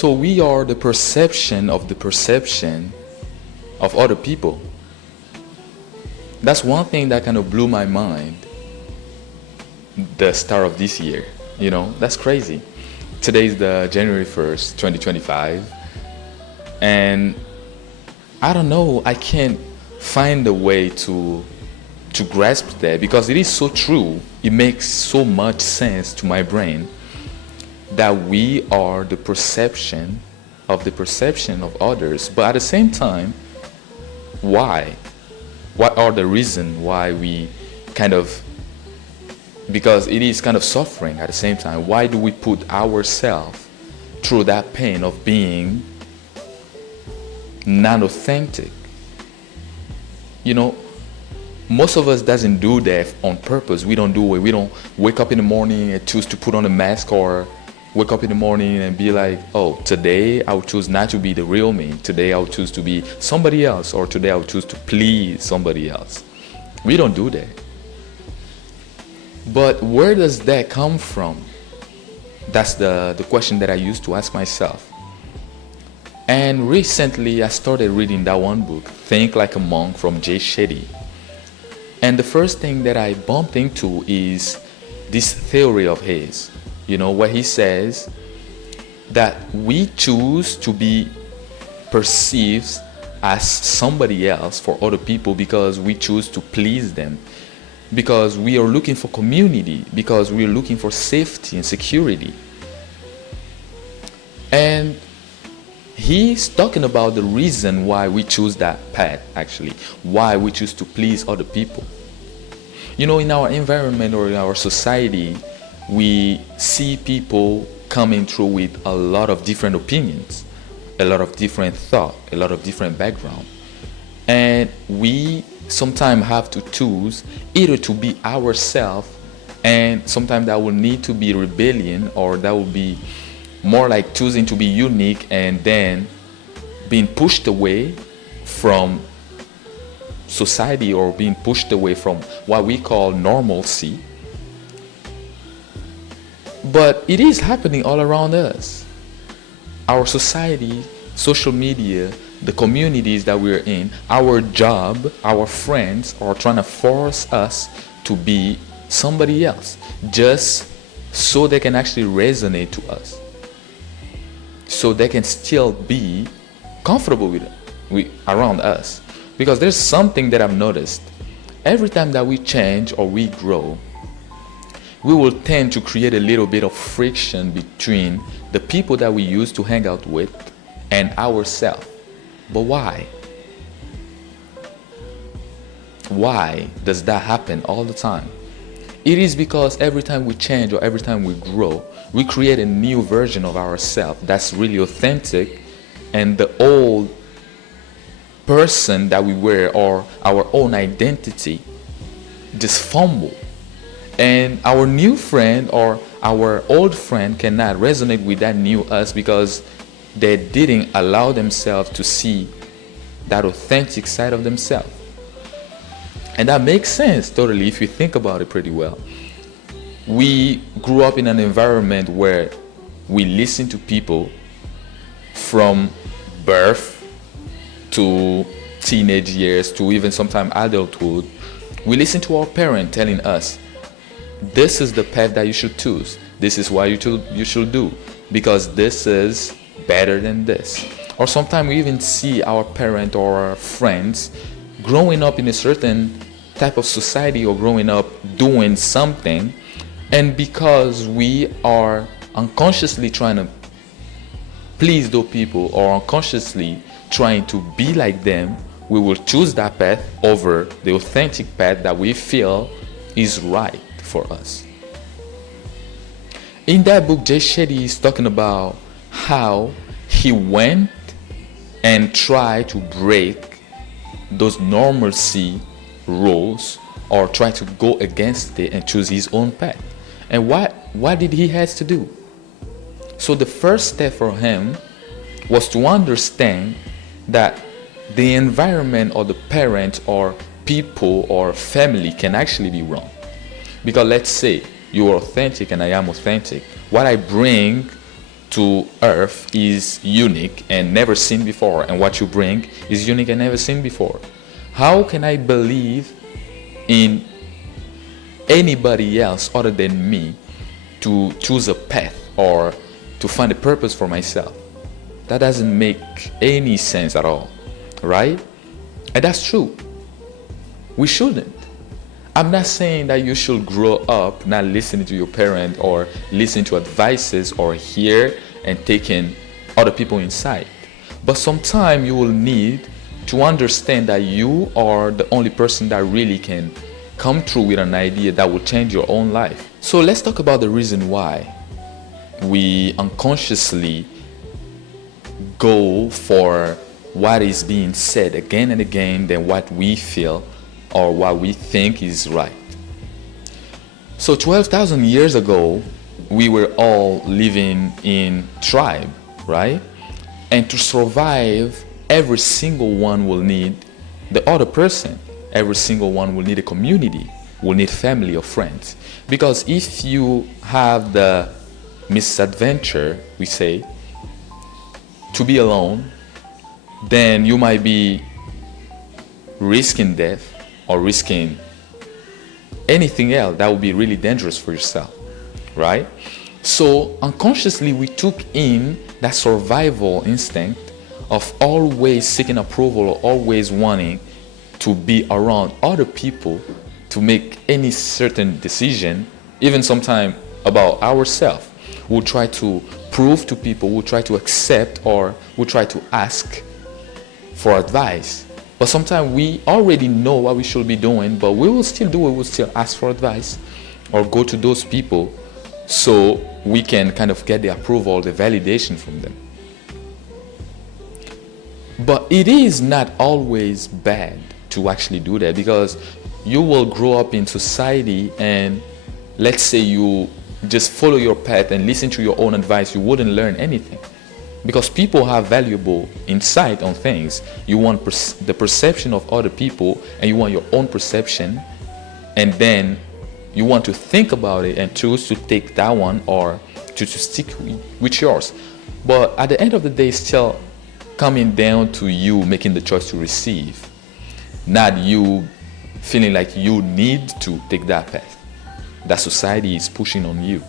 So we are the perception of other people. That's one thing that kind of blew my mind the start of this year. That's crazy. Today is the January 1st, 2025. And I don't know, I can't find a way to grasp that, because it is so true. It makes so much sense to my brain that we are the perception of others. But at the same time, why? What are the reasons why we kind of, because it is kind of suffering at the same time. Why do we put ourselves through that pain of being non-authentic? Most of us doesn't do that on purpose. We don't do it. We don't wake up in the morning and choose to put on a mask, or wake up in the morning and be like, oh, today I will choose not to be the real me. Today I will choose to be somebody else, or today I will choose to please somebody else. We don't do that. But where does that come from? That's the question that I used to ask myself. And recently I started reading that one book, Think Like a Monk, from Jay Shetty. And the first thing that I bumped into is this theory of his, where he says that we choose to be perceived as somebody else for other people because we choose to please them, because we are looking for community, because we are looking for safety and security. And he's talking about the reason why we choose that path, actually, why we choose to please other people. In our environment or in our society, we see people coming through with a lot of different opinions, a lot of different thought, a lot of different background. And we sometimes have to choose either to be ourselves, and sometimes that will need to be rebellion, or that will be more like choosing to be unique and then being pushed away from society, or being pushed away from what we call normalcy. But it is happening all around us. Our society, social media, the communities that we're in, our job, our friends are trying to force us to be somebody else, just so they can actually resonate to us, so they can still be comfortable with around us. Because there's something that I've noticed. Every time that we change or we grow, we will tend to create a little bit of friction between the people that we used to hang out with and ourselves. But why? Why does that happen all the time? It is because every time we change or every time we grow, we create a new version of ourselves that's really authentic, and the old person that we were, or our own identity, just fumble. And our new friend or our old friend cannot resonate with that new us because they didn't allow themselves to see that authentic side of themselves. And that makes sense totally if you think about it pretty well. We grew up in an environment where we listen to people from birth to teenage years to even sometimes adulthood. We listen to our parent telling us, this is the path that you should choose. This is what you should do, because this is better than this. Or sometimes we even see our parent or our friends growing up in a certain type of society, or growing up doing something, and because we are unconsciously trying to please those people, or unconsciously trying to be like them, we will choose that path over the authentic path that we feel is right for us. In that book, Jay Shetty is talking about how he went and tried to break those normalcy rules, or try to go against it and choose his own path. And what did he have to do? So the first step for him was to understand that the environment or the parents or people or family can actually be wrong. Because let's say you are authentic and I am authentic. What I bring to earth is unique and never seen before, and what you bring is unique and never seen before. How can I believe in anybody else other than me to choose a path or to find a purpose for myself? That doesn't make any sense at all, right? And that's true. We shouldn't. I'm not saying that you should grow up not listening to your parent or listening to advices or hear and taking other people inside. But sometimes you will need to understand that you are the only person that really can come through with an idea that will change your own life. So let's talk about the reason why we unconsciously go for what is being said again and again than what we feel or what we think is right. So 12,000 years ago, we were all living in tribe, right? And to survive, every single one will need the other person. Every single one will need a community, will need family or friends. Because if you have the misadventure, we say, to be alone, then you might be risking death or risking anything else that would be really dangerous for yourself, right? So unconsciously we took in that survival instinct of always seeking approval or always wanting to be around other people to make any certain decision, even sometime about ourselves. We'll try to prove to people, we'll try to accept, or we'll try to ask for advice. But sometimes we already know what we should be doing, but we will still do it. We'll still ask for advice or go to those people so we can kind of get the approval, the validation from them. But it is not always bad to actually do that, because you will grow up in society and let's say you just follow your path and listen to your own advice, you wouldn't learn anything. Because people have valuable insight on things. You want the perception of other people and you want your own perception, and then you want to think about it and choose to take that one or to stick with yours. But at the end of the day, it's still coming down to you making the choice to receive, not you feeling like you need to take that path that society is pushing on you.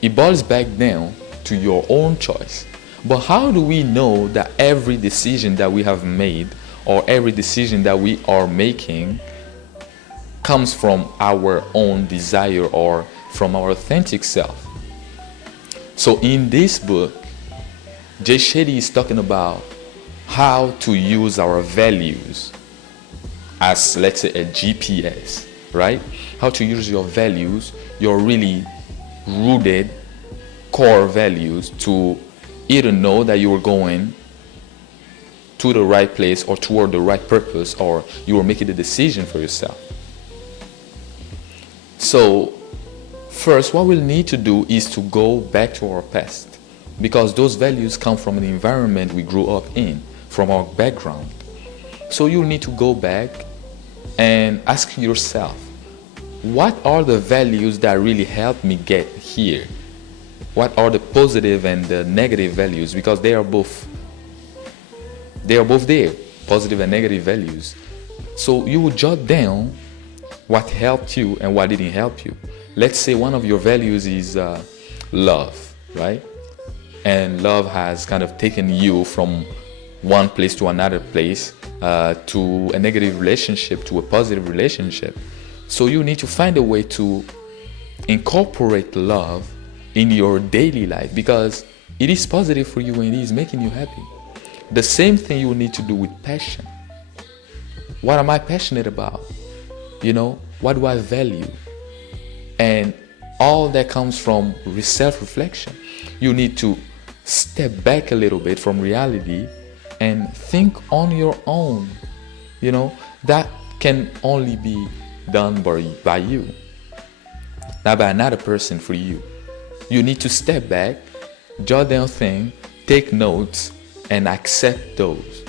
It boils back down to your own choice. But how do we know that every decision that we have made or every decision that we are making comes from our own desire or from our authentic self? So in this book, Jay Shetty is talking about how to use our values as, let's say, a GPS, right? How to use your values, your really rooted core values, to either know that you are going to the right place or toward the right purpose, or you are making the decision for yourself. So first, what we'll need to do is to go back to our past, because those values come from an environment we grew up in, from our background. So you'll need to go back and ask yourself, what are the values that really helped me get here? What are the positive and the negative values? Because they are both there, positive and negative values. So you would jot down what helped you and what didn't help you. Let's say one of your values is love, right? And love has kind of taken you from one place to another place, to a negative relationship to a positive relationship. So you need to find a way to incorporate love in your daily life, because it is positive for you and it is making you happy. The same thing you need to do with passion. What am I passionate about? You know, what do I value? And all that comes from self-reflection. You need to step back a little bit from reality and think on your own. You know, that can only be done by you, not by another person for you. You need to step back, jot down things, take notes, and accept those.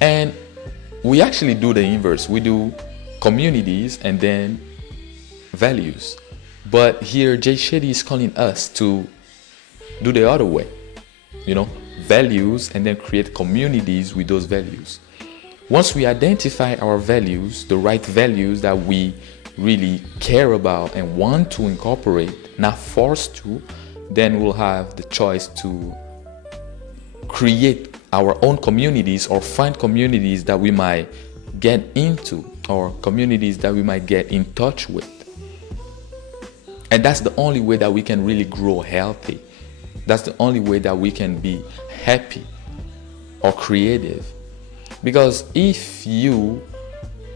And we actually do the inverse. We do communities and then values. But here, Jay Shetty is calling us to do the other way, values, and then create communities with those values. Once we identify our values, the right values that we really care about and want to incorporate, not forced to, then we'll have the choice to create our own communities or find communities that we might get into or communities that we might get in touch with. And that's the only way that we can really grow healthy. That's the only way that we can be happy or creative. Because if you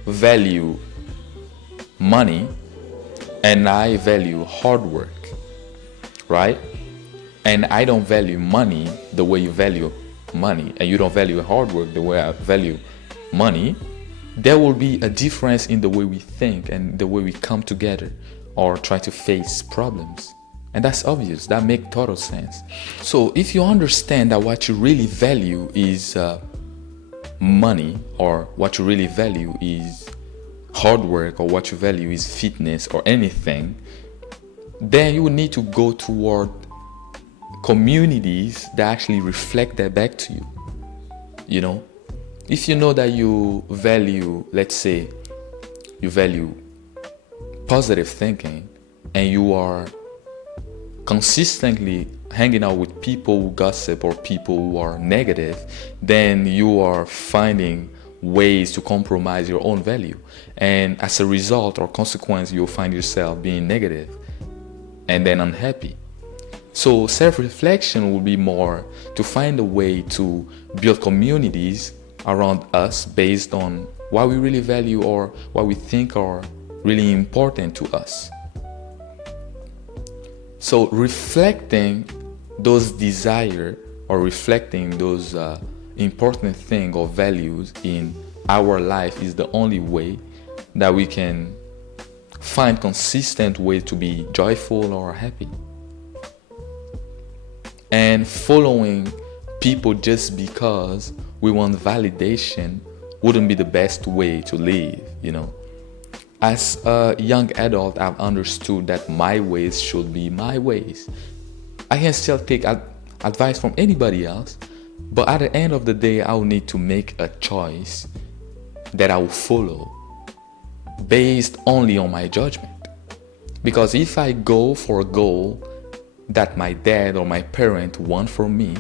value money and I value hard work, right? And I don't value money the way you value money, and you don't value hard work the way I value money, there will be a difference in the way we think and the way we come together or try to face problems. And that's obvious. That makes total sense. So if you understand that what you really value is money, or what you really value is hard work, or what you value is fitness or anything, then you will need to go toward communities that actually reflect that back to you. If you know that you value, let's say you value positive thinking, and you are consistently hanging out with people who gossip or people who are negative, then you are finding ways to compromise your own value. And as a result or consequence, you'll find yourself being negative and then unhappy. So self-reflection will be more to find a way to build communities around us based on what we really value or what we think are really important to us. So reflecting those desires or reflecting those important things or values in our life is the only way that we can find consistent way to be joyful or happy. And following people just because we want validation wouldn't be the best way to live, As a young adult, I've understood that my ways should be my ways. I can still take advice from anybody else, but at the end of the day, I will need to make a choice that I will follow based only on my judgment. Because if I go for a goal that my dad or my parent want from me,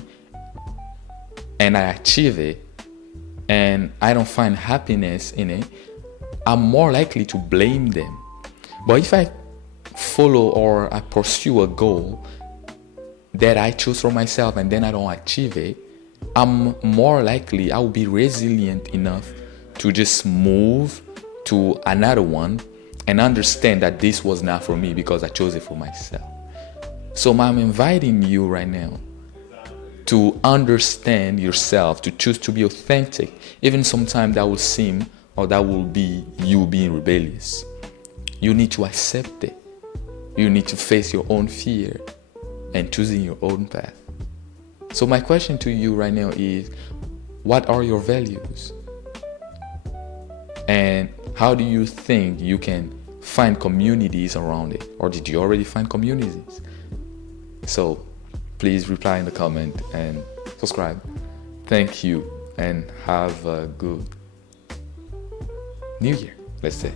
and I achieve it, and I don't find happiness in it, I'm more likely to blame them. But if I follow or I pursue a goal that I choose for myself and then I don't achieve it, I'm more likely, I will be resilient enough to just move to another one and understand that this was not for me because I chose it for myself. So I'm inviting you right now to understand yourself, to choose to be authentic, even sometimes that will seem or that will be you being rebellious. You need to accept it. You need to face your own fear and choosing your own path. So my question to you right now is, what are your values? And how do you think you can find communities around it? Or did you already find communities? So please reply in the comment and subscribe. Thank you and have a good New Year, let's say.